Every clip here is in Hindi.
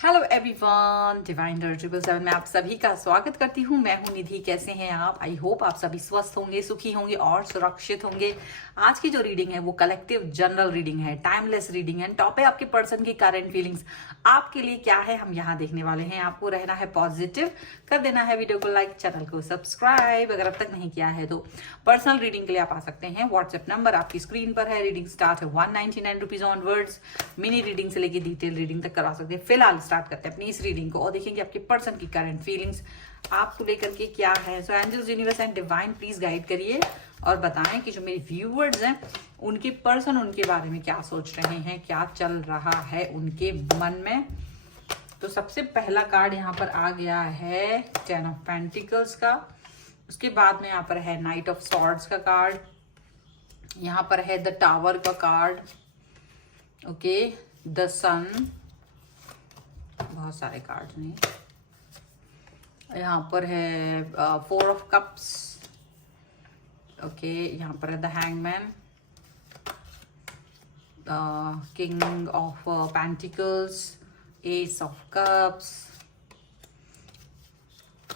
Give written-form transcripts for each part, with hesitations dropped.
हेलो एवरीवन, डिवाइन 777 में आप सभी का स्वागत करती हूँ। मैं हूँ निधि। कैसे हैं आप? आई होप आप सभी स्वस्थ होंगे, सुखी होंगे और सुरक्षित होंगे। आज की जो रीडिंग है वो कलेक्टिव जनरल रीडिंग है, टाइमलेस रीडिंग है। टॉप है आपके पर्सन की करंट फीलिंग्स आपके लिए क्या है, हम यहाँ देखने वाले हैं। आपको रहना है पॉजिटिव, कर देना है वीडियो को लाइक, चैनल को सब्सक्राइब अगर अब तक नहीं किया है तो। पर्सनल रीडिंग के लिए आप आ सकते हैं, व्हाट्सएप नंबर आपकी स्क्रीन पर है। रीडिंग स्टार्ट है 199 रुपीज ऑनवर्ड्स। मिनी रीडिंग से लेकर डिटेल रीडिंग तक करवा सकते हैं। फिलहाल स्टार्ट करते हैं अपनी इस रीडिंग को और देखेंगे आपके पर्सन की करंट फीलिंग्स आपको लेकर के क्या है। So angels, universe and divine please guide करिए और बताएं कि जो मेरे व्यूअर्स हैं उनके पर्सन उनके बारे में क्या सोच रहे हैं, क्या चल रहा है उनके मन में। तो सबसे पहला कार्ड यहाँ पर आ गया है 10 ऑफ पेंटिकल्स का। उसके बाद में यहाँ पर है नाइट ऑफ सॉर्ड्स का कार्ड। यहाँ पर है द टावर का कार्ड। ओके, द सन, बहुत सारे कार्ड नहीं। यहाँ पर है 4 ऑफ कप्स। ओके, यहाँ पर है the hangman, king of pentacles, S of cups,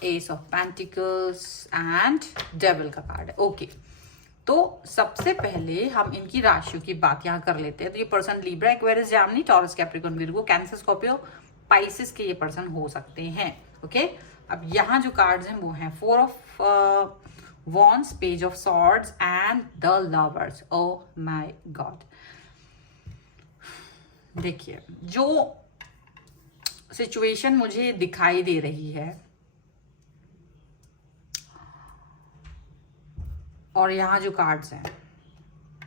S of pentacles and devil का कार्ड है। ओके, तो सबसे पहले हम इनकी राशियों की बात यहाँ कर लेते हैं। तो ये person Libra, Aquarius, Gemini, taurus, Capricorn, Virgo, cancer, Scorpio, Pisces के ये पर्सन हो सकते हैं। ओके, अब यहाँ जो कार्ड्स हैं वो हैं 4 of wands, page of swords and the lovers. Oh my God, देखिए जो सिचुएशन मुझे दिखाई दे रही है और यहाँ जो कार्ड्स हैं,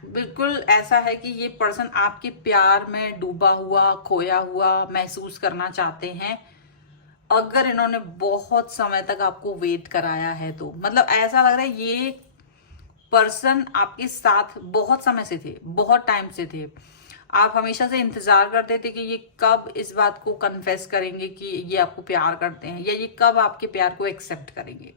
बिल्कुल ऐसा है कि ये पर्सन आपके प्यार में डूबा हुआ, खोया हुआ महसूस करना चाहते हैं। अगर इन्होंने बहुत समय तक आपको वेट कराया है तो मतलब ऐसा लग रहा है ये पर्सन आपके साथ बहुत समय से थे, बहुत टाइम से थे। आप हमेशा से इंतजार करते थे कि ये कब इस बात को कन्फेस करेंगे कि ये आपको प्यार करते हैं, या ये कब आपके प्यार को एक्सेप्ट करेंगे,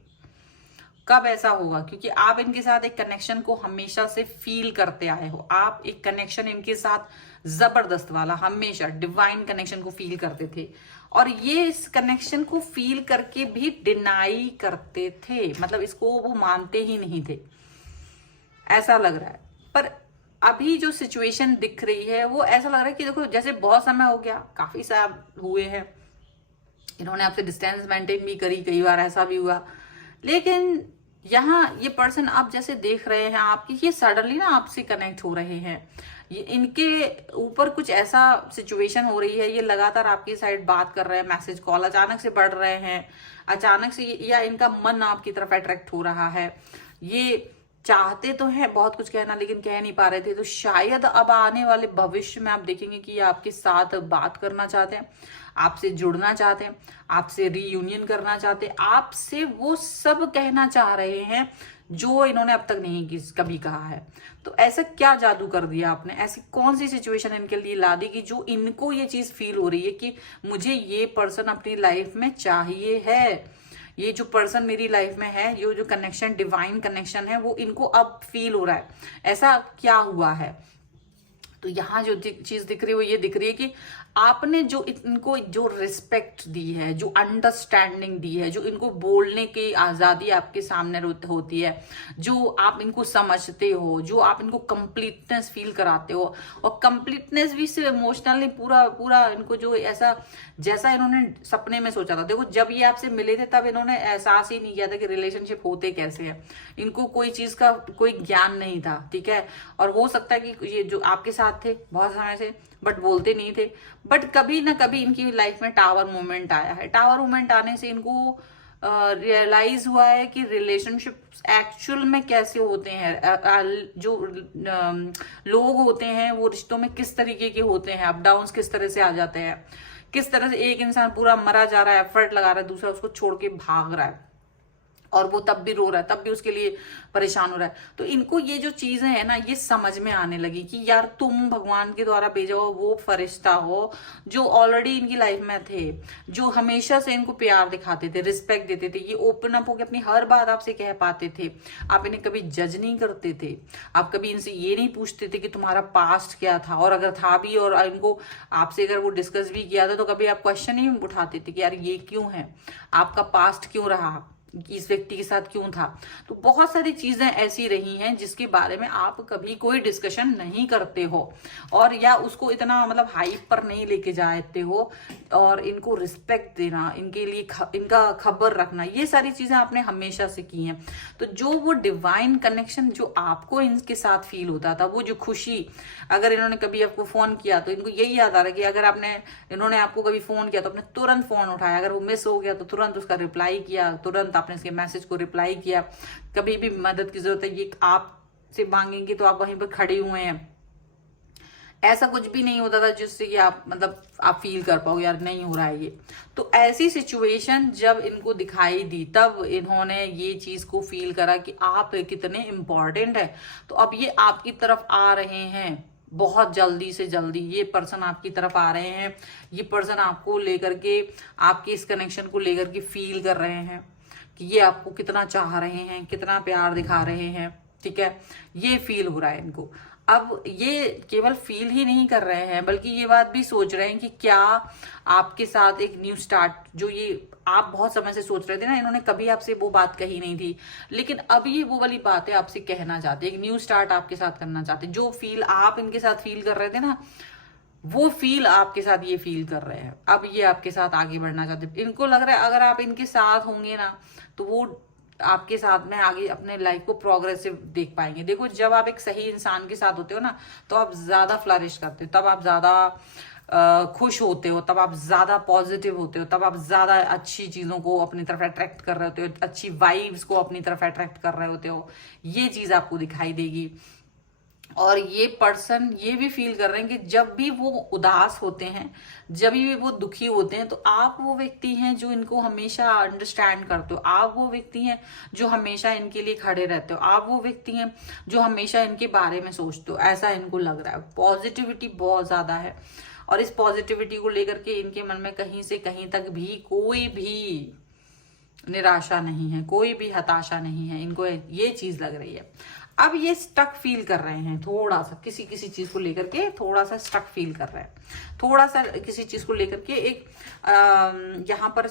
कब ऐसा होगा। क्योंकि आप इनके साथ एक कनेक्शन को हमेशा से फील करते आए हो। आप एक कनेक्शन इनके साथ जबरदस्त वाला, हमेशा डिवाइन कनेक्शन को फील करते थे और ये इस कनेक्शन को फील करके भी डिनाई करते थे, मतलब इसको वो मानते ही नहीं थे, ऐसा लग रहा है। पर अभी जो सिचुएशन दिख रही है वो ऐसा लग रहा है कि देखो जैसे बहुत समय हो गया, काफी साल हुए हैं, इन्होंने आपसे डिस्टेंस मेंटेन भी करी, कई बार ऐसा भी हुआ, लेकिन यहाँ ये पर्सन आप जैसे देख रहे हैं आपकी, ये सडनली ना आपसे कनेक्ट हो रहे हैं। ये इनके ऊपर कुछ ऐसा सिचुएशन हो रही है, ये लगातार आपकी साइड बात कर रहे हैं, मैसेज कॉल अचानक से बढ़ रहे हैं, अचानक से या इनका मन आपकी तरफ अट्रैक्ट हो रहा है। ये चाहते तो हैं बहुत कुछ कहना, लेकिन कह नहीं पा रहे थे। तो शायद अब आने वाले भविष्य में आप देखेंगे कि ये आपके साथ बात करना चाहते हैं, आपसे जुड़ना चाहते हैं, आपसे रीयूनियन करना चाहते हैं, आपसे वो सब कहना चाह रहे हैं जो इन्होंने अब तक नहीं कभी कहा है। तो ऐसा क्या जादू कर दिया आपने, ऐसी कौन सी सिचुएशन इनके लिए ला दी कि जो इनको ये चीज फील हो रही है कि मुझे ये पर्सन अपनी लाइफ में चाहिए है, ये जो पर्सन मेरी लाइफ में है, ये जो कनेक्शन डिवाइन कनेक्शन है वो इनको अब फील हो रहा है। ऐसा क्या हुआ है? तो यहाँ जो चीज दिख रही है वो ये दिख रही है कि आपने जो इनको जो रिस्पेक्ट दी है, जो अंडरस्टैंडिंग दी है, जो इनको बोलने की आजादी आपके सामने होती है, जो आप इनको समझते हो, जो आप इनको कंप्लीटनेस फील कराते हो, और कंप्लीटनेस भी सिर्फ इमोशनली पूरा पूरा इनको जो ऐसा जैसा इन्होंने सपने में सोचा था। देखो जब ये आपसे मिले थे तब इन्होंने एहसास ही नहीं किया था कि रिलेशनशिप होते कैसे हैं, इनको कोई चीज का कोई ज्ञान नहीं था, ठीक है। और हो सकता है कि ये जो आपके साथ थे बहुत समय से बट बोलते नहीं थे, बट कभी ना कभी इनकी लाइफ में टावर मोमेंट आया है। टावर मोमेंट आने से इनको रियलाइज हुआ है कि रिलेशनशिप एक्चुअल में कैसे होते हैं, जो लोग होते हैं वो रिश्तों में किस तरीके के होते हैं, अप डाउन किस तरह से आ जाते हैं, किस तरह से एक इंसान पूरा मरा जा रहा है, एफर्ट लगा रहा है, दूसरा उसको छोड़ के भाग रहा है। और वो तब भी रो रहा है, तब भी उसके लिए परेशान हो रहा है। तो इनको ये जो चीजें है ना, ये समझ में आने लगी कि यार तुम भगवान के द्वारा भेजा हो वो फरिश्ता हो जो ऑलरेडी इनकी लाइफ में थे, जो हमेशा से इनको प्यार दिखाते थे, रिस्पेक्ट देते थे, ये ओपन अप होकर अपनी हर बात आपसे कह पाते थे। आप इन्हें कभी जज नहीं करते थे, आप कभी इनसे ये नहीं पूछते थे कि तुम्हारा पास्ट क्या था, और अगर था भी और इनको आपसे अगर वो डिस्कस भी किया था तो कभी आप क्वेश्चन नहीं उठाते थे कि यार ये क्यों है, आपका पास्ट क्यों रहा, इस व्यक्ति के साथ क्यों था। तो बहुत सारी चीजें ऐसी रही हैं जिसके बारे में आप कभी कोई डिस्कशन नहीं करते हो, और या उसको इतना मतलब हाइप पर नहीं लेके जाते हो, और इनको रिस्पेक्ट देना, इनके लिए इनका खबर रखना, ये सारी चीजें आपने हमेशा से की हैं। तो जो वो डिवाइन कनेक्शन जो आपको इनके साथ फील होता था, वो जो खुशी, अगर इन्होंने कभी आपको फोन किया तो इनको यही याद आ रहा है कि अगर इन्होंने आपको कभी फोन किया तो आपने तुरंत फोन उठाया, अगर वो मिस हो गया तो तुरंत उसका रिप्लाई किया, तुरंत आपने इसके मैसेज को रिप्लाई किया। कभी भी मदद की जरूरत है ये आपसे मांगेंगे तो आप वहीं पर खड़े हुए हैं। ऐसा कुछ भी नहीं होता था जिससे कि आप मतलब आप फील कर पाओ यार नहीं हो रहा है ये। तो ऐसी सिचुएशन जब इनको दिखाई दी तब इन्होंने ये चीज को फील करा कि आप कितने इंपॉर्टेंट है। तो अब ये आपकी तरफ आ रहे हैं, बहुत जल्दी से जल्दी ये पर्सन आपकी तरफ आ रहे हैं। ये पर्सन आपको लेकर के, आपके इस कनेक्शन को लेकर के फील कर रहे हैं कि ये आपको कितना चाह रहे हैं, कितना प्यार दिखा रहे हैं। ठीक है, ये फील हो रहा है इनको। अब ये केवल फील ही नहीं कर रहे हैं बल्कि ये बात भी सोच रहे हैं कि क्या आपके साथ एक न्यू स्टार्ट, जो ये आप बहुत समय से सोच रहे थे ना, इन्होंने कभी आपसे वो बात कही नहीं थी, लेकिन अब ये वो वाली बात है आपसे कहना चाहते, एक न्यू स्टार्ट आपके साथ करना चाहते। जो फील आप इनके साथ फील कर रहे थे ना, वो फील आपके साथ ये फील कर रहे हैं। अब ये आपके साथ आगे बढ़ना चाहते। इनको लग रहा है अगर आप इनके साथ होंगे ना तो वो आपके साथ में आगे अपने लाइफ को प्रोग्रेसिव देख पाएंगे। देखो जब आप एक सही इंसान के साथ होते हो ना तो आप ज्यादा फ्लरिश करते हो, तब आप ज्यादा खुश होते हो, तब आप ज्यादा पॉजिटिव होते हो, तब आप ज्यादा अच्छी चीजों को अपनी तरफ अट्रैक्ट कर रहे होते हो, अच्छी वाइब्स को अपनी तरफ अट्रैक्ट कर रहे होते हो। ये चीज आपको दिखाई देगी। और ये पर्सन ये भी फील कर रहे हैं कि जब भी वो उदास होते हैं, जब भी वो दुखी होते हैं, तो आप वो व्यक्ति हैं जो इनको हमेशा अंडरस्टैंड करते हो, आप वो व्यक्ति हैं जो हमेशा इनके लिए खड़े रहते हो, आप वो व्यक्ति हैं जो हमेशा इनके बारे में सोचते हो। ऐसा इनको लग रहा है। पॉजिटिविटी बहुत ज्यादा है और इस पॉजिटिविटी को लेकर के इनके मन में कहीं से कहीं तक भी कोई भी निराशा नहीं है, कोई भी हताशा नहीं है। इनको ये चीज लग रही है। अब ये स्टक फील कर रहे हैं, थोड़ा सा किसी चीज को लेकर के थोड़ा सा स्टक फील कर रहे हैं, थोड़ा सा किसी चीज को लेकर के एक यहाँ पर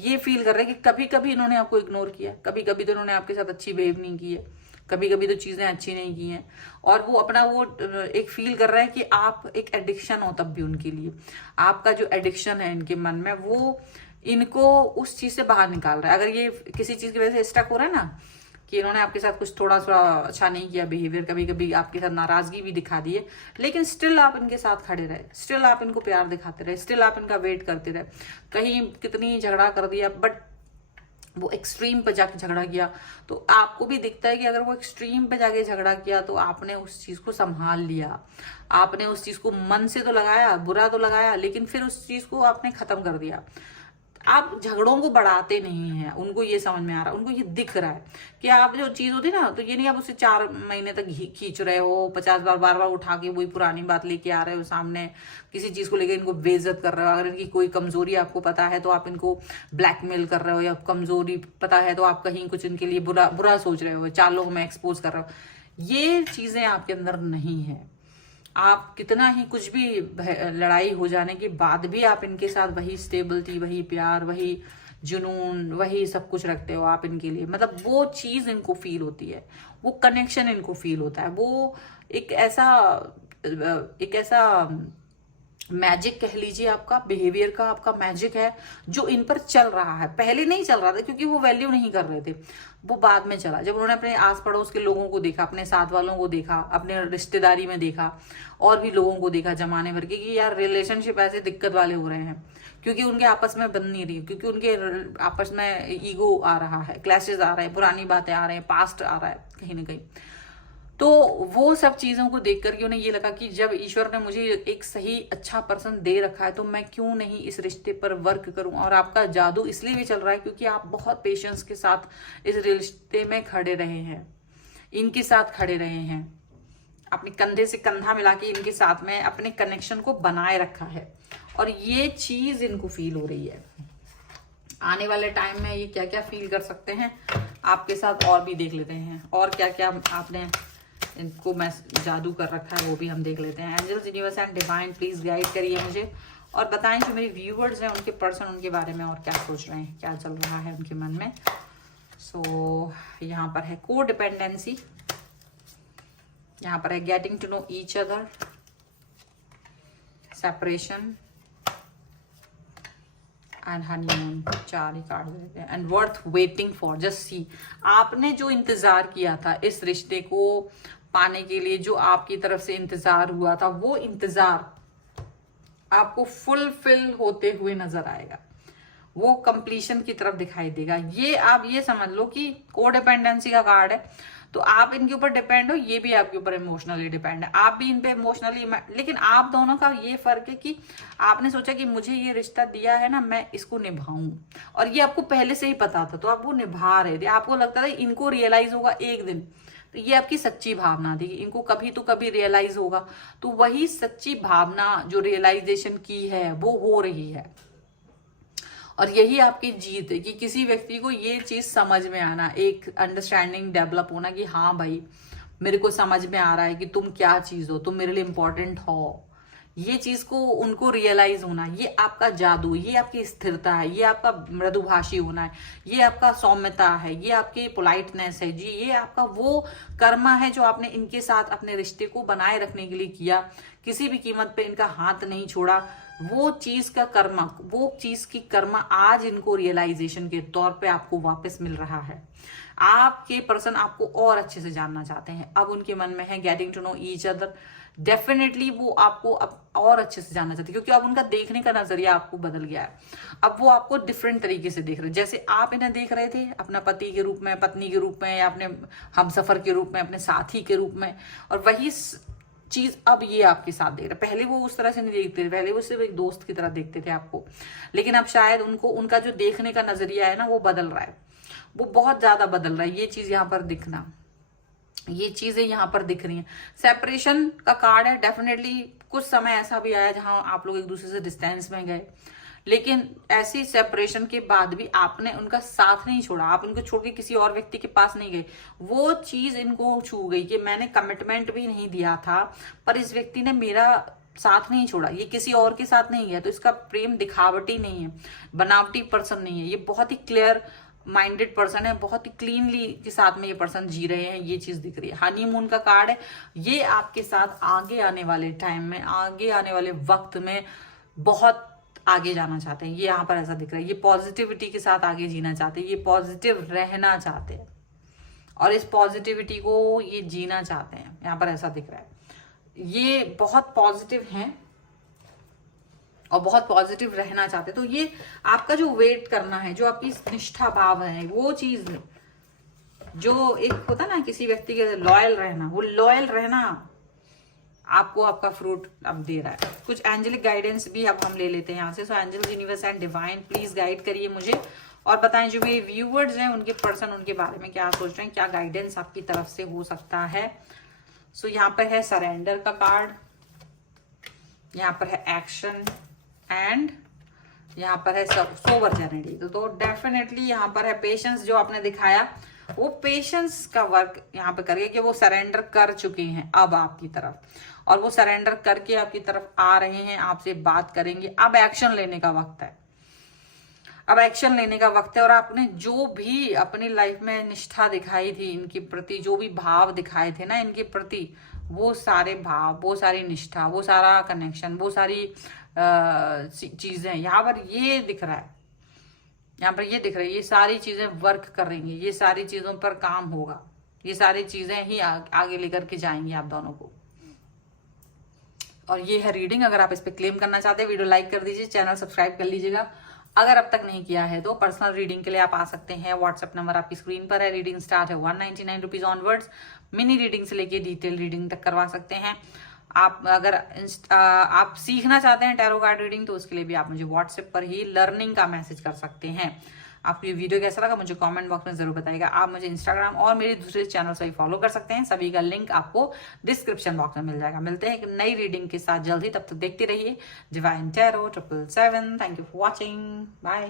ये फील कर रहे हैं कि कभी कभी इन्होंने आपको इग्नोर किया, कभी कभी तो इन्होंने आपके साथ अच्छी बिहेव नहीं की है, कभी कभी तो चीजें अच्छी नहीं की हैं, और वो अपना वो एक फील कर रहा है कि आप एक एडिक्शन हो तब भी उनके लिए। आपका जो एडिक्शन है इनके मन में वो इनको उस चीज से बाहर निकाल रहा है। अगर ये किसी चीज की वजह से स्टक हो रहा है ना कि इन्होंने आपके साथ कुछ थोड़ा सा अच्छा नहीं किया बिहेवियर, कभी कभी आपके साथ नाराजगी भी दिखा दी है, लेकिन स्टिल आप इनके साथ खड़े रहे, स्टिल आप इनको प्यार दिखाते रहे, स्टिल आप इनका वेट करते रहे। कहीं कितनी झगड़ा कर दिया बट वो एक्सट्रीम पे जाके झगड़ा किया, तो आपको भी दिखता है कि अगर वो एक्सट्रीम पे जाके झगड़ा किया तो आपने उस चीज को संभाल लिया, आपने उस चीज को मन से तो लगाया, बुरा तो लगाया, लेकिन फिर उस चीज को आपने खत्म कर दिया। आप झगड़ों को बढ़ाते नहीं हैं, उनको ये समझ में आ रहा है, उनको ये दिख रहा है कि आप जो चीज होती है ना, तो ये नहीं आप उसे 4 महीने तक खींच रहे हो, 50 बार बार बार उठा के वही पुरानी बात लेके आ रहे हो सामने, किसी चीज को लेकर इनको बेइज्जत कर रहे हो। अगर इनकी कोई कमजोरी आपको पता है तो आप इनको ब्लैकमेल कर रहे हो, या कमजोरी पता है तो आप कहीं कुछ इनके लिए बुरा सोच रहे हो, 4 लोगों में एक्सपोज कर रहे हो। ये चीजें आपके अंदर नहीं है। आप कितना ही कुछ भी लड़ाई हो जाने के बाद भी आप इनके साथ वही स्टेबिलिटी, वही प्यार, वही जुनून, वही सब कुछ रखते हो आप इनके लिए। मतलब वो चीज इनको फील होती है, वो कनेक्शन इनको फील होता है, वो एक ऐसा मैजिक कह लीजिए, आपका बिहेवियर का आपका मैजिक है जो इन पर चल रहा है। पहले नहीं चल रहा था क्योंकि वो वैल्यू नहीं कर रहे थे, वो बाद में चला जब उन्होंने अपने आस पड़ोस के लोगों को देखा, अपने साथ वालों को देखा, अपने रिश्तेदारी में देखा, और भी लोगों को देखा जमाने भर के कि यार रिलेशनशिप ऐसे दिक्कत वाले हो रहे हैं क्योंकि उनके आपस में बन नहीं रही, क्योंकि उनके आपस में ईगो आ रहा है, क्लैशेस आ रहे हैं, पुरानी बातें आ रहे हैं, पास्ट आ रहा है कहीं ना कहीं। तो वो सब चीजों को देख करके उन्हें ये लगा कि जब ईश्वर ने मुझे एक सही अच्छा पर्सन दे रखा है तो मैं क्यों नहीं इस रिश्ते पर वर्क करूं। और आपका जादू इसलिए भी चल रहा है क्योंकि आप बहुत पेशेंस के साथ इस रिश्ते में खड़े रहे हैं, इनके साथ खड़े रहे हैं, अपने कंधे से कंधा मिला के इनके साथ में अपने कनेक्शन को बनाए रखा है। और ये चीज इनको फील हो रही है। आने वाले टाइम में ये क्या क्या फील कर सकते हैं आपके साथ और भी देख लेते हैं, और क्या क्या आपने इनको मैं जादू कर रखा है वो भी हम देख लेते हैं। Angels, universe and divine please guide करिए मुझे और बताएं जो मेरे व्यूवर्स हैं उनके पर्सन उनके बारे में और क्या सोच रहे हैं, क्या चल रहा है उनके मन में। सो यहाँ पर है को डिपेंडेंसी, यहाँ पर है getting to know each other, separation and honeymoon. 4 ही कार्ड देते हैं। And worth waiting for, just see, आपने जो इंतजार किया था इस रिश्ते को पाने के लिए, जो आपकी तरफ से इंतजार हुआ था, वो इंतजार आपको फुलफिल होते हुए नजर आएगा, वो कंप्लीशन की तरफ दिखाई देगा। ये आप ये समझ लो कि कोडिपेंडेंसी का कार्ड है, तो आप इनके ऊपर डिपेंड हो, ये भी आपके ऊपर इमोशनली डिपेंड है, आप भी इन पे इमोशनली। लेकिन आप दोनों का ये फर्क है कि आपने सोचा कि मुझे ये रिश्ता दिया है ना, मैं इसको निभाऊं, और ये आपको पहले से ही पता था, तो आप वो निभा रहे थे। आपको लगता था इनको रियलाइज होगा एक दिन, तो ये आपकी सच्ची भावना थी, इनको कभी तो कभी रियलाइज होगा। तो वही सच्ची भावना जो रियलाइजेशन की है वो हो रही है, और यही आपकी जीत है कि किसी व्यक्ति को ये चीज समझ में आना, एक अंडरस्टैंडिंग डेवलप होना कि हाँ भाई मेरे को समझ में आ रहा है कि तुम क्या चीज हो, तुम मेरे लिए इंपॉर्टेंट हो। ये चीज को उनको रियलाइज होना, ये आपका जादू, ये आपकी स्थिरता है, ये आपका मृदुभाषी होना है, ये आपका सौम्यता है, ये आपकी पोलाइटनेस है जी, ये आपका वो कर्मा है जो आपने इनके साथ अपने रिश्ते को बनाए रखने के लिए किया, किसी भी कीमत पे इनका हाथ नहीं छोड़ा। वो चीज का कर्मा, वो चीज की कर्मा आज इनको रियलाइजेशन के तौर पे आपको वापस मिल रहा है। आपके पर्सन आपको और अच्छे से जानना चाहते हैं, अब उनके मन में है getting to know each other. Definitely वो आपको अब और अच्छे से जानना चाहते हैं, क्योंकि अब उनका देखने का नजरिया आपको बदल गया है। अब वो आपको डिफरेंट तरीके से देख रहे हैं, जैसे आप इन्हें देख रहे थे अपना पति के रूप में, पत्नी के रूप में, या अपने हमसफर के रूप में, अपने साथी के रूप में, और वही चीज अब ये आपके साथ देख रहे। पहले वो उस तरह से नहीं देखते थे, पहले वो सिर्फ एक दोस्त की तरह देखते थे आपको, लेकिन अब शायद उनको उनका जो देखने का नजरिया है ना वो बदल रहा है, वो बहुत ज्यादा बदल रहा है। ये चीज यहाँ पर दिखना, ये चीजें यहाँ पर दिख रही हैं। सेपरेशन का कार्ड है, डेफिनेटली कुछ समय ऐसा भी आया जहां आप लोग एक दूसरे से डिस्टेंस में गए, लेकिन ऐसी सेपरेशन के बाद भी आपने उनका साथ नहीं छोड़ा, आप इनको छोड़ के किसी और व्यक्ति के पास नहीं गए। वो चीज इनको छू गई कि मैंने कमिटमेंट भी नहीं दिया था, पर इस व्यक्ति ने मेरा साथ नहीं छोड़ा, ये किसी और के साथ नहीं गया, तो इसका प्रेम दिखावटी नहीं है, बनावटी पर्सन नहीं है, ये बहुत ही क्लियर माइंडेड पर्सन है, बहुत ही क्लीनली के साथ में ये पर्सन जी रहे हैं, ये चीज दिख रही है। हनीमून का कार्ड है, ये आपके साथ आगे आने वाले टाइम में, आगे आने वाले वक्त में बहुत आगे जाना चाहते हैं, ये यहाँ पर ऐसा दिख रहा है। ये पॉजिटिविटी के साथ आगे जीना चाहते हैं, ये पॉजिटिव रहना चाहते हैं, और इस पॉजिटिविटी को ये जीना चाहते हैं, यहाँ पर ऐसा दिख रहा है। ये बहुत पॉजिटिव हैं और बहुत पॉजिटिव रहना चाहते हैं। तो ये आपका जो वेट करना है, जो आपकी निष्ठा भाव है, वो चीज जो एक होता ना किसी व्यक्ति के लॉयल रहना, वो लॉयल रहना आपको आपका फ्रूट अब दे रहा है। कुछ एंजेलिक गाइडेंस भी अब हम ले लेते हैं यहाँ से। So angels, universe and divine please guide करिए मुझे और बताएं जो मेरे व्यूवर्स हैं उनके पर्सन उनके बारे में क्या सोच रहे हैं, क्या गाइडेंस आपकी तरफ से हो सकता है। सो यहाँ पर है सरेंडर का कार्ड, यहाँ पर है एक्शन, एंड यहाँ पर है सोवर जर्नी। तो डेफिनेटली यहाँ पर है पेशेंस, जो आपने दिखाया वो पेशेंस का वर्क यहाँ पे करिए कि वो सरेंडर कर चुके हैं अब आपकी तरफ, और वो सरेंडर करके आपकी तरफ आ रहे हैं, आपसे बात करेंगे। अब एक्शन लेने का वक्त है, अब एक्शन लेने का वक्त है। और आपने जो भी अपनी लाइफ में निष्ठा दिखाई थी इनके प्रति, जो भी भाव दिखाए थे ना इनके प्रति, वो सारे भाव, वो सारी निष्ठा, वो सारा कनेक्शन, वो सारी चीजें यहाँ पर ये दिख रहा है, यहाँ पर ये दिख रही है। ये सारी चीजें वर्क करेंगी, ये सारी चीजों पर काम होगा, ये सारी चीजें ही आगे लेकर के जाएंगी आप दोनों को। और ये है रीडिंग। अगर आप इस पे क्लेम करना चाहते हैं, वीडियो लाइक कर दीजिए, चैनल सब्सक्राइब कर लीजिएगा। अगर अब तक नहीं किया है तो पर्सनल रीडिंग के लिए आप आ सकते हैं। व्हाट्सएप नंबर आपकी स्क्रीन पर है। रीडिंग स्टार्ट है 199 रुपीज ऑनवर्ड्स। मिनी रीडिंग से लेके डिटेल रीडिंग तक करवा सकते हैं। आप अगर आप सीखना चाहते हैं टैरो कार्ड रीडिंग तो उसके लिए भी आप मुझे व्हाट्सएप पर ही लर्निंग का मैसेज कर सकते हैं। आपको ये वीडियो कैसा लगा मुझे कमेंट बॉक्स में जरूर बताइएगा। आप मुझे इंस्टाग्राम और मेरे दूसरे चैनल से भी फॉलो कर सकते हैं। सभी का लिंक आपको डिस्क्रिप्शन बॉक्स में मिल जाएगा। मिलते हैं एक नई रीडिंग के साथ जल्दी, तब तक देखते रहिए divine tarot 777। Thank you for watching. Bye.